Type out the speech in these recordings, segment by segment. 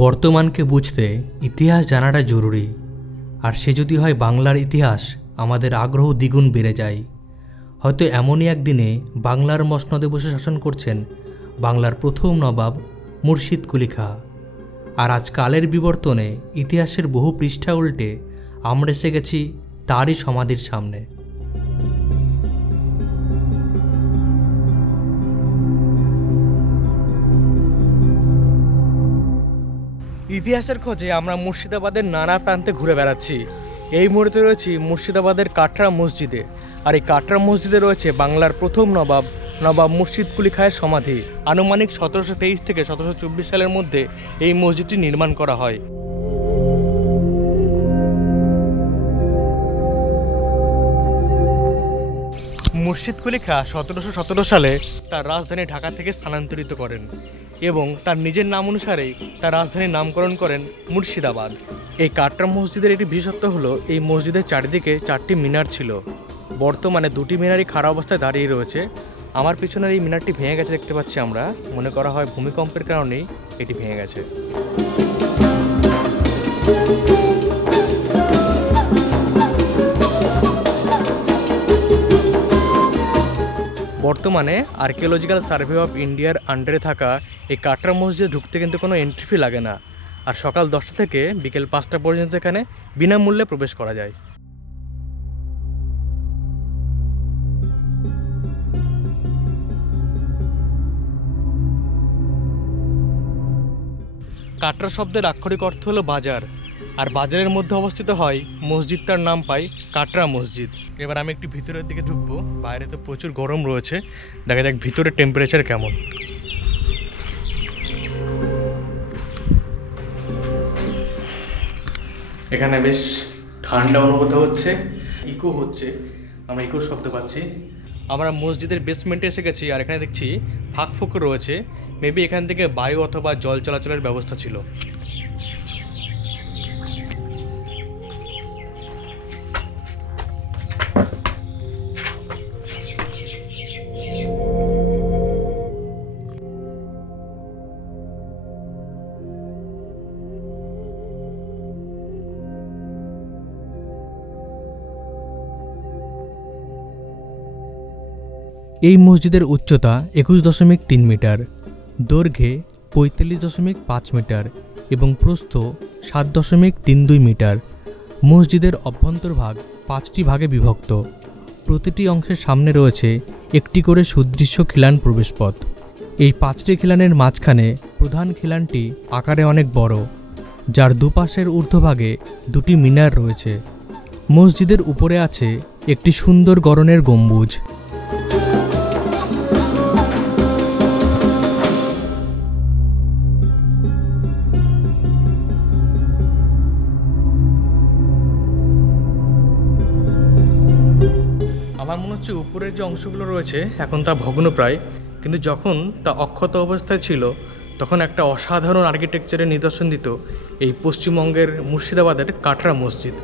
বর্তমানকে বুঝতে ইতিহাস জানাটা জরুরি। আর সে যদি হয় বাংলার ইতিহাস, আমাদের আগ্রহ দ্বিগুণ বেড়ে যায়। হয়তো এমনই একদিনে বাংলার মসনদে বসে শাসন করছেন বাংলার প্রথম নবাব মুর্শিদ কুলি খাঁ। আর আজ কালের বিবর্তনে ইতিহাসের বহু পৃষ্ঠা উল্টে আমরা এসে গেছি তারই সমাধির সামনে। ইতিহাসের খোঁজে আমরা মুর্শিদাবাদের নানা প্রান্তে ঘুরে বেড়াচ্ছি। এই মুহূর্তে রয়েছি মুর্শিদাবাদের কাটরা মসজিদে। আর এই কাটরা মসজিদে রয়েছে বাংলার প্রথম নবাব মুর্শিদ কুলি খাঁয়ের সমাধি। আনুমানিক 1723 থেকে 1724 সালের মধ্যে এই মসজিদটি নির্মাণ করা হয়। মুর্শিদ কুলি খাঁ 1717 সালে তার রাজধানী ঢাকা থেকে স্থানান্তরিত করেন এবং তার নিজের নাম অনুসারেই তার রাজধানীর নামকরণ করেন মুর্শিদাবাদ। এই কাটরা মসজিদের একটি বিশেষত্ব হলো এই মসজিদের চারিদিকে 4টি মিনার ছিল। বর্তমানে 2টি মিনারই খারাপ অবস্থায় দাঁড়িয়ে রয়েছে। আমার পিছনের এই মিনারটি ভেঙে গেছে দেখতে পাচ্ছি আমরা। মনে করা হয় ভূমিকম্পের কারণেই এটি ভেঙে গেছে। বর্তমানে আর্কিওলজিক্যাল সার্ভে অফ ইন্ডিয়ার আন্ডারে থাকা এই কাটরা মসজিদে ঢুকতে কিন্তু কোনো এন্ট্রি ফি লাগে না। আর সকাল 10টা থেকে বিকেল 5টা পর্যন্ত এখানে বিনামূল্যে প্রবেশ করা যায়। কাটরা শব্দের আক্ষরিক অর্থ হলো বাজার। আর বাজারের মধ্যে অবস্থিত হয় মসজিদটার নাম পাই কাটরা মসজিদ। এবার আমি একটু ভিতরের দিকে ঢুকবো। বাইরে তো প্রচুর গরম রয়েছে, দেখা যাক ভিতরে টেম্পারেচার কেমন। এখানে বেশ ঠান্ডা অনুভূত হচ্ছে, ইকো হচ্ছে, আমরা ইকোর শব্দ পাচ্ছি। আমরা মসজিদের বেসমেন্টে এসে গেছি। আর এখানে দেখছি ফাঁক ফোকর রয়েছে। মেবি এখান থেকে বায়ু অথবা জল চলাচলের ব্যবস্থা ছিল। এই মসজিদের উচ্চতা 21.3 মিটার, দৈর্ঘ্যে 45.5 মিটার এবং প্রস্থ 7.32 মিটার। মসজিদের অভ্যন্তরভাগ 5টি ভাগে বিভক্ত। প্রতিটি অংশের সামনে রয়েছে একটি করে সুদৃশ্য খিলান প্রবেশপথ। এই 5টি খিলানের মাঝখানে প্রধান খিলানটি আকারে অনেক বড়, যার দুপাশের ঊর্ধ্বভাগে 2টি মিনার রয়েছে। মসজিদের উপরে আছে একটি সুন্দর গড়নের গম্বুজ। আমার মনে হচ্ছে উপরের যে অংশগুলো রয়েছে এখন তা ভগ্নপ্রায়, কিন্তু যখন তা অক্ষত অবস্থায় ছিল তখন একটা অসাধারণ আর্কিটেকচারের নিদর্শন দিত এই পশ্চিমবঙ্গের মুর্শিদাবাদের কাটরা মসজিদ।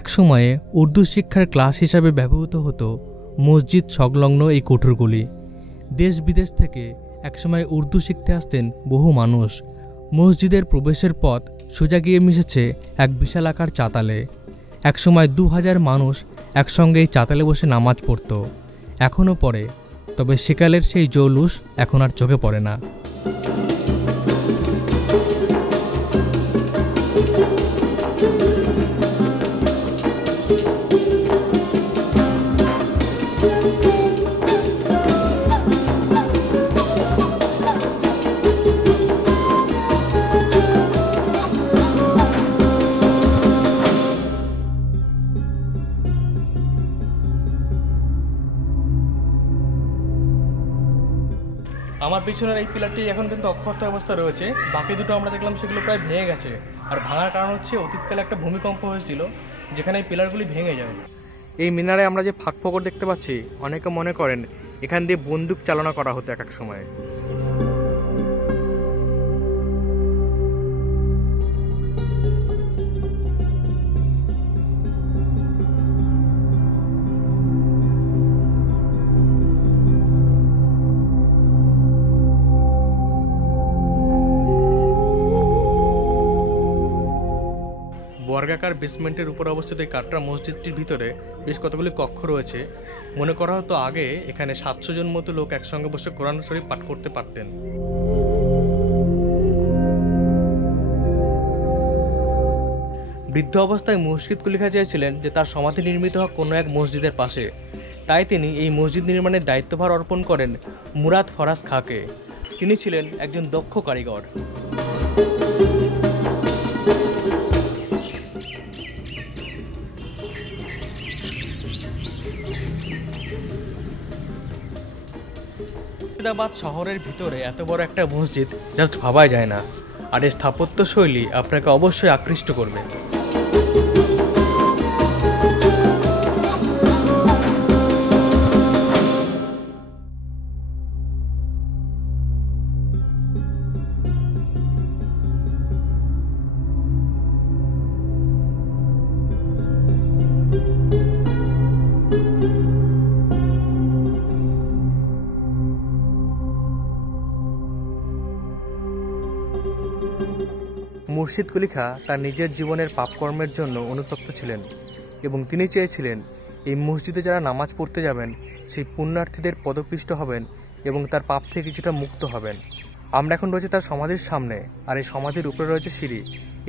একসময়ে উর্দু শিক্ষার ক্লাস হিসাবে ব্যবহৃত হতো মসজিদ সংলগ্ন এই কুঠুরগুলি। দেশ বিদেশ থেকে একসময় উর্দু শিখতে আসতেন বহু মানুষ। মসজিদের প্রবেশের পথ সোজা গিয়ে মিশেছে এক বিশালাকার চাতালে। একসময় 2000 মানুষ একসঙ্গে এই চাতালে বসে নামাজ পড়ত। এখনও পড়ে, তবে সেকালের সেই জৌলুস এখন আর চোখে পড়ে না। আমার পিছনের এই পিলারটি এখন কিন্তু অক্ষত অবস্থা রয়েছে, বাকি দুটো আমরা দেখলাম সেগুলো প্রায় ভেঙে গেছে। আর ভাঙার কারণ হচ্ছে অতীতকালে একটা ভূমিকম্প হয়েছিল যেখানে এই পিলারগুলি ভেঙে যায়। এই মিনারে আমরা যে ফাঁক ফোকর দেখতে পাচ্ছি, অনেকে মনে করেন এখান দিয়ে বন্দুক চালনা করা হতো এক এক সময়। বর্গাকার বেসমেন্টের উপর অবস্থিত এই কাটরা মসজিদটির ভিতরে বেশ কতগুলি কক্ষ রয়েছে। মনে করা হতো আগে এখানে 700 জন মতো লোক একসঙ্গে বসে কোরআন শরীফ পাঠ করতে পারতেন। বৃদ্ধ অবস্থায় মুর্শিদ কুলি খাঁ চেয়েছিলেন যে তার সমাধি নির্মিত হোক কোনো এক মসজিদের পাশে, তাই তিনি এই মসজিদ নির্মাণের দায়িত্বভার অর্পণ করেন মুরাদ ফরাজ খাঁকে। তিনি ছিলেন একজন দক্ষ কারিগর। মুর্শিদাবাদ শহরের ভিতরে এত বড় একটা মসজিদ জাস্ট ভাবাই যায় না, আর এই স্থাপত্য শৈলী আপনাকে অবশ্যই আকৃষ্ট করবে। মুর্শিদ কুলি খাঁ তার নিজের জীবনের পাপকর্মের জন্য অনুতপ্ত ছিলেন এবং তিনি চেয়েছিলেন এই মসজিদে যারা নামাজ পড়তে যাবেন সেই পুণ্যার্থীদের পদপিষ্ট হবেন এবং তার পাপ থেকে কিছুটা মুক্ত হবেন। আমরা এখন রয়েছে তার সমাধির সামনে, আর এই সমাধির উপরে রয়েছে সিঁড়ি।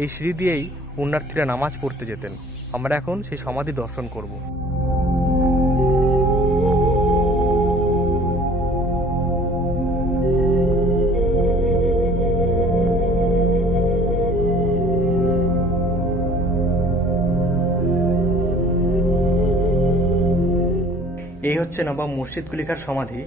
এই সিঁড়ি দিয়েই পুণ্যার্থীরা নামাজ পড়তে যেতেন। আমরা এখন সেই সমাধি দর্শন করব। এই হচ্ছে নবাব মুর্শিদ কুলি খাঁর সমাধি।